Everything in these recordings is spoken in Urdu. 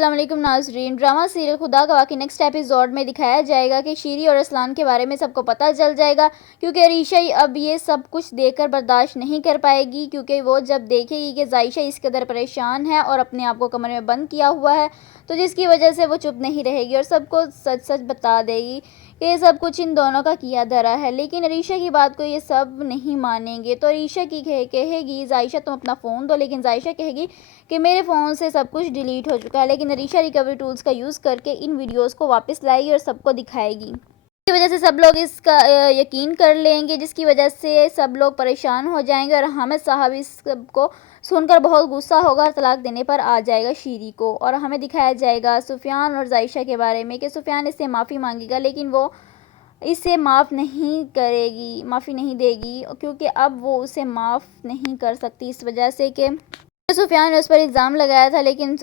السلام علیکم ناظرین، ڈرامہ سیریل خدا گواہ کی نیکسٹ ایپیسوڈ میں دکھایا جائے گا کہ شیری اور ارسلان کے بارے میں سب کو پتہ چل جائے گا، کیونکہ عریشہ اب یہ سب کچھ دیکھ کر برداشت نہیں کر پائے گی، کیونکہ وہ جب دیکھے گی کہ عائشہ اس قدر پریشان ہے اور اپنے آپ کو کمرے میں بند کیا ہوا ہے، تو جس کی وجہ سے وہ چپ نہیں رہے گی اور سب کو سچ سچ بتا دے گی کہ یہ سب کچھ ان دونوں کا کیا دھرا ہے۔ لیکن عریشہ کی بات کو یہ سب نہیں مانیں گے، تو عریشہ کی کہے گی عائشہ تم اپنا فون دو، لیکن عائشہ کہے گی کہ میرے فون سے سب کچھ ڈیلیٹ ہو چکا ہے، لیکن عریشہ ریکوری ٹولز کا یوز کر کے ان ویڈیوز کو واپس لائے گی اور سب کو دکھائے گی۔ اس کی وجہ سے سب لوگ اس کا یقین کر لیں گے، جس کی وجہ سے سب لوگ پریشان ہو جائیں گے اور حامد صاحب اس سب کو سن کر بہت غصہ ہوگا اور طلاق دینے پر آ جائے گا شیری کو۔ اور ہمیں دکھایا جائے گا سفیان اور عائشہ کے بارے میں کہ سفیان اس سے معافی مانگے گا، لیکن وہ اسے معافی نہیں دے گی، کیونکہ اب وہ اسے معاف نہیں کر سکتی، اس وجہ سے کہ سفیان نے اس پر الزام لگایا تھا، لیکن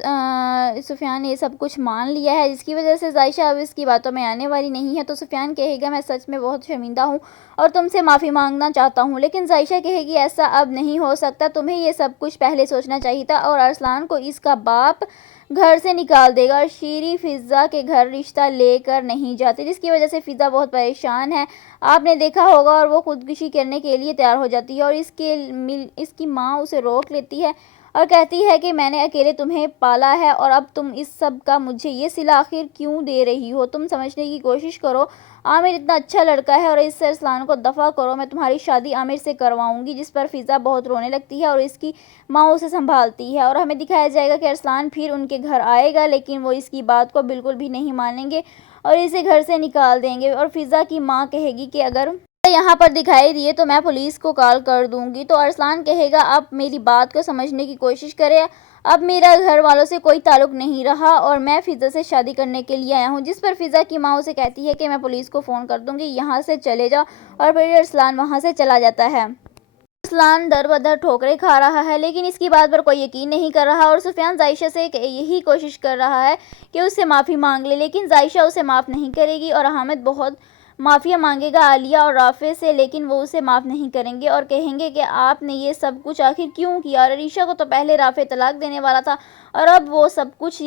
سفیان نے یہ سب کچھ مان لیا ہے، جس کی وجہ سے عائشہ اب اس کی باتوں میں آنے والی نہیں ہے۔ تو سفیان کہے گا میں سچ میں بہت شرمندہ ہوں اور تم سے معافی مانگنا چاہتا ہوں، لیکن عائشہ کہے گی ایسا اب نہیں ہو سکتا، تمہیں یہ سب کچھ پہلے سوچنا چاہیے تھا، اور ارسلان کو اس کا باپ گھر سے نکال دے گا اور شیری فضا کے گھر رشتہ لے کر نہیں جاتی، جس کی وجہ سے فضا بہت پریشان ہے، آپ نے دیکھا ہوگا، اور وہ خودکشی کرنے کے لیے تیار ہو جاتی ہے اور اس کی ماں اسے روک لیتی ہے اور کہتی ہے کہ میں نے اکیلے تمہیں پالا ہے اور اب تم اس سب کا مجھے یہ صلہ آخر کیوں دے رہی ہو، تم سمجھنے کی کوشش کرو، عامر اتنا اچھا لڑکا ہے اور اس سے ارسلان کو دفع کرو، میں تمہاری شادی عامر سے کرواؤں گی، جس پر فضا بہت رونے لگتی ہے اور اس کی ماں اسے سنبھالتی ہے۔ اور ہمیں دکھایا جائے گا کہ ارسلان پھر ان کے گھر آئے گا، لیکن وہ اس کی بات کو بالکل بھی نہیں مانیں گے اور اسے گھر سے نکال دیں گے، اور فضا کی ماں کہے گی کہ اگر یہاں پر دکھائی دیے تو میں پولیس کو کال کر دوں گی۔ تو ارسلان کہے گا اب میری بات کو سمجھنے کی کوشش کرے، اب میرا گھر والوں سے کوئی تعلق نہیں رہا اور میں فضا سے شادی کرنے کے لیے آیا ہوں، جس پر فضا کی ماں اسے کہتی ہے کہ میں پولیس کو فون کر دوں گی، یہاں سے چلے جاؤ، اور پھر ارسلان وہاں سے چلا جاتا ہے۔ ارسلان در بدر ٹھوکریں کھا رہا ہے، لیکن اس کی بات پر کوئی یقین نہیں کر رہا، اور سفیان عائشہ سے یہی کوشش کر رہا ہے کہ اس سے معافی مانگ لے، لیکن عائشہ اسے معاف نہیں کرے گی، اور حامد بہت معافیا مانگے گا عالیہ اور رافع سے، لیکن وہ اسے معاف نہیں کریں گے اور کہیں گے کہ آپ نے یہ سب کچھ آخر کیوں کیا، اور عریشہ کو تو پہلے رافع طلاق دینے والا تھا اور اب وہ سب کچھ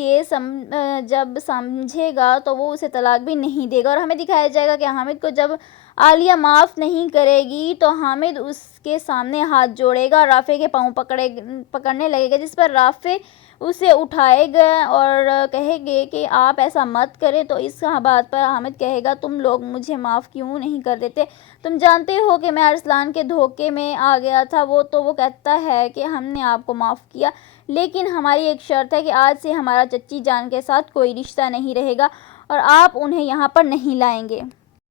جب سمجھے گا تو وہ اسے طلاق بھی نہیں دے گا۔ اور ہمیں دکھایا جائے گا کہ حامد کو جب عالیہ معاف نہیں کرے گی تو حامد اس کے سامنے ہاتھ جوڑے گا، رافع کے پاؤں پکڑنے لگے گا، جس پر رافع اسے اٹھائے گا اور کہے گے کہ آپ ایسا مت کریں۔ تو اس بات پر حامد کہے گا تم لوگ مجھے معاف کیوں نہیں کر دیتے، تم جانتے ہو کہ میں ارسلان کے دھوکے میں آ گیا تھا، وہ کہتا ہے کہ ہم نے آپ کو معاف کیا، لیکن ہماری ایک شرط ہے کہ آج سے ہمارا چچی جان کے ساتھ کوئی رشتہ نہیں رہے گا اور آپ انہیں یہاں پر نہیں لائیں گے۔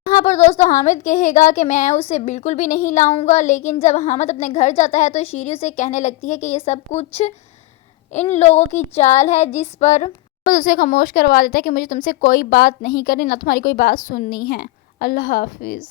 یہاں پر دوستو حامد کہے گا کہ میں اسے بالکل بھی نہیں لاؤں گا، لیکن جب حامد اپنے گھر جاتا ہے تو شیری اسے کہنے لگتی ہے کہ یہ سب کچھ ان لوگوں کی چال ہے، جس پر اسے خاموش کروا دیتا ہے کہ مجھے تم سے کوئی بات نہیں کرنی، نہ تمہاری کوئی بات سننی ہے۔ اللہ حافظ۔